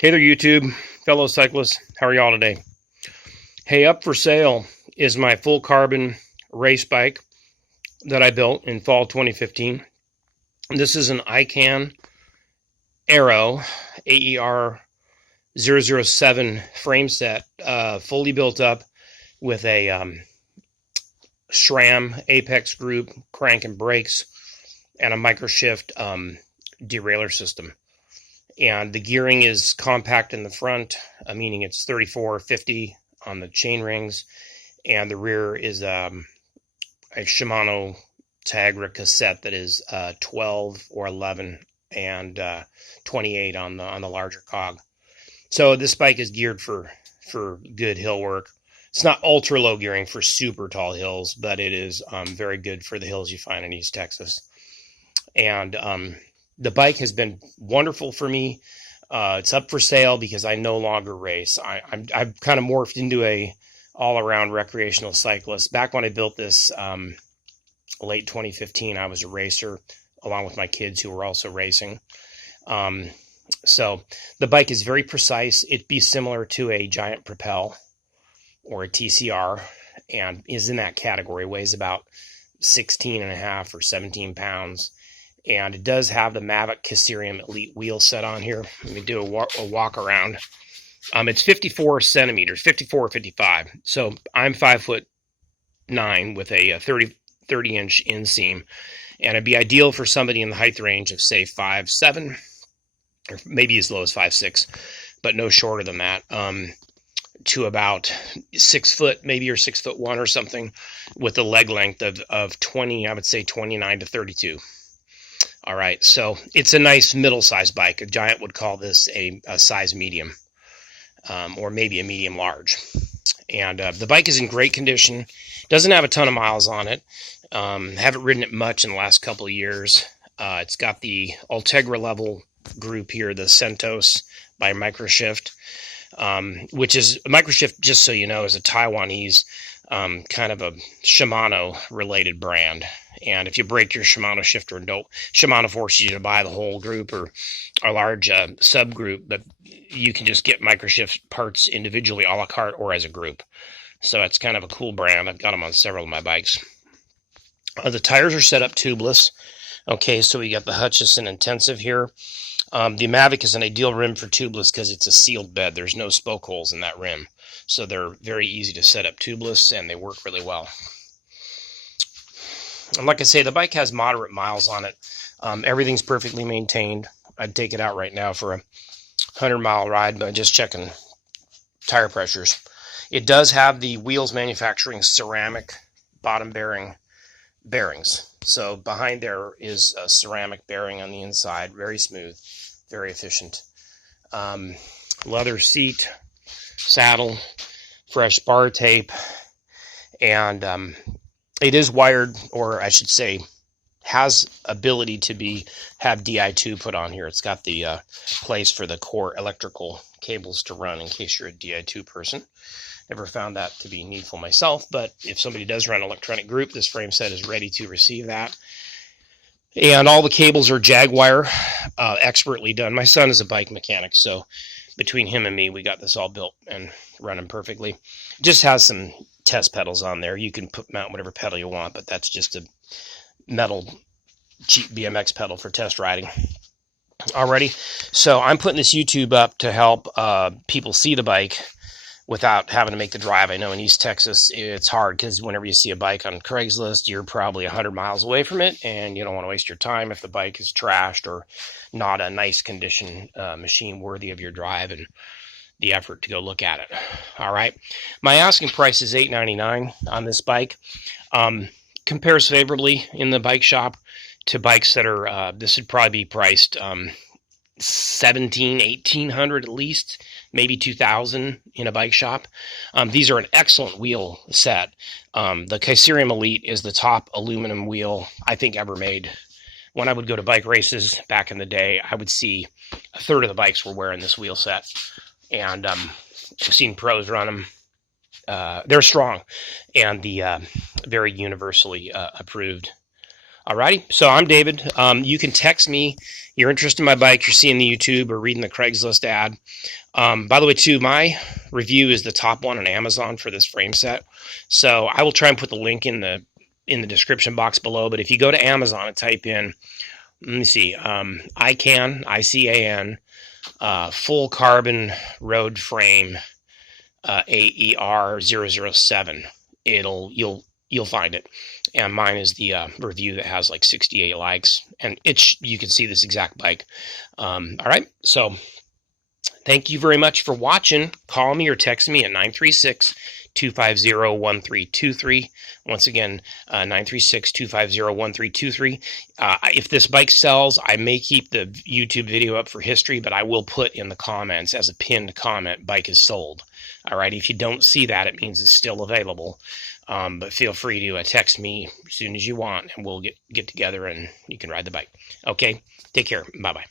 Hey there, YouTube, fellow cyclists. How are y'all today? Hey, up for sale is my full carbon race bike that I built in fall 2015. This is an ICAN Aero AER 007 frame set, fully built up with a SRAM Apex group, crank and brakes, and a MicroShift derailleur system. And the gearing is compact in the front, meaning it's 34/50 on the chain rings, and the rear is a Shimano Ultegra cassette that is 12 or 11 and 28 on the larger cog. So this bike is geared for good hill work. It's not ultra low gearing for super tall hills, but it is very good for the hills you find in East Texas. And the bike has been wonderful for me. It's up for sale because I no longer race. I've kind of morphed into a all-around recreational cyclist. Back when I built this, late 2015, I was a racer along with my kids who were also racing. So the bike is very precise. It'd be similar to a Giant Propel or a TCR and is in that category, weighs about 16.5 or 17 pounds. And it does have the Mavic Kyserium Elite wheel set on here. Let me do a walk around. It's 54 centimeters, 54 or 55. So I'm 5'9" with a 30-inch inseam. And it'd be ideal for somebody in the height range of, say, 5'7", or maybe as low as 5'6", but no shorter than that, to about 6 foot, maybe, or 6'1" or something, with a leg length of 20, I would say 29 to 32. All right, so it's a nice middle-sized bike. A Giant would call this a size medium, or maybe a medium-large. And the bike is in great condition. Doesn't have a ton of miles on it. Haven't ridden it much in the last couple of years. It's got the Ultegra level group here, the Centos by MicroShift, which is MicroShift, just so you know, is a Taiwanese kind of a Shimano-related brand. And if you break your Shimano shifter and don't, Shimano forces you to buy the whole group or a large subgroup, but you can just get MicroShift parts individually a la carte or as a group. So it's kind of a cool brand. I've got them on several of my bikes. The tires are set up tubeless. Okay, so we got the Hutchinson Intensive here. The Mavic is an ideal rim for tubeless because it's a sealed bed. There's no spoke holes in that rim. So they're very easy to set up tubeless, and they work really well. And like I say, the bike has moderate miles on it. Everything's perfectly maintained. I'd take it out right now for a 100-mile ride by just checking tire pressures. It does have the wheels manufacturing ceramic bottom bearings. So behind there is a ceramic bearing on the inside, very smooth, very efficient. Leather seat, saddle, fresh bar tape, and it is wired, or I should say, has ability to have Di2 put on here. It's got the place for the core electrical cables to run in case you're a Di2 person. Never found that to be needful myself, but if somebody does run an electronic group, this frame set is ready to receive that. And all the cables are Jagwire, expertly done. My son is a bike mechanic, so between him and me, we got this all built and running perfectly. It just has some test pedals on there. You can mount whatever pedal you want, but that's just a metal cheap BMX pedal for test riding. Alrighty, so I'm putting this YouTube up to help people see the bike without having to make the drive. I know in East Texas it's hard because whenever you see a bike on Craigslist, you're probably 100 miles away from it, and you don't want to waste your time if the bike is trashed or not a nice condition machine worthy of your drive and the effort to go look at it. All right, my asking price is $899 on this bike. Compares favorably in the bike shop to bikes that are this would probably be priced $1,800 at least, maybe $2,000 in a bike shop. These are an excellent wheel set. The Kyserium Elite is the top aluminum wheel I think ever made. When I would go to bike races back in the day, I would see a third of the bikes were wearing this wheel set. And I've seen pros run them. They're strong and very universally approved. Alrighty, so I'm David. You can text me. You're interested in my bike, you're seeing the YouTube or reading the Craigslist ad. By the way, too, my review is the top one on Amazon for this frame set. So I will try and put the link in the description box below. But if you go to Amazon and type in, let me see, ICAN, ICAN, full carbon road frame, AER 007, you'll find it. And mine is the review that has like 68 likes, and you can see this exact bike. All right, so thank you very much for watching. Call me or text me at 936-250-1323. Once again, 936-250-1323. If this bike sells, I may keep the YouTube video up for history, but I will put in the comments as a pinned comment, bike is sold. All right, if you don't see that, it means it's still available. But feel free to text me as soon as you want, and we'll get together and you can ride the bike. Okay, take care. Bye-bye.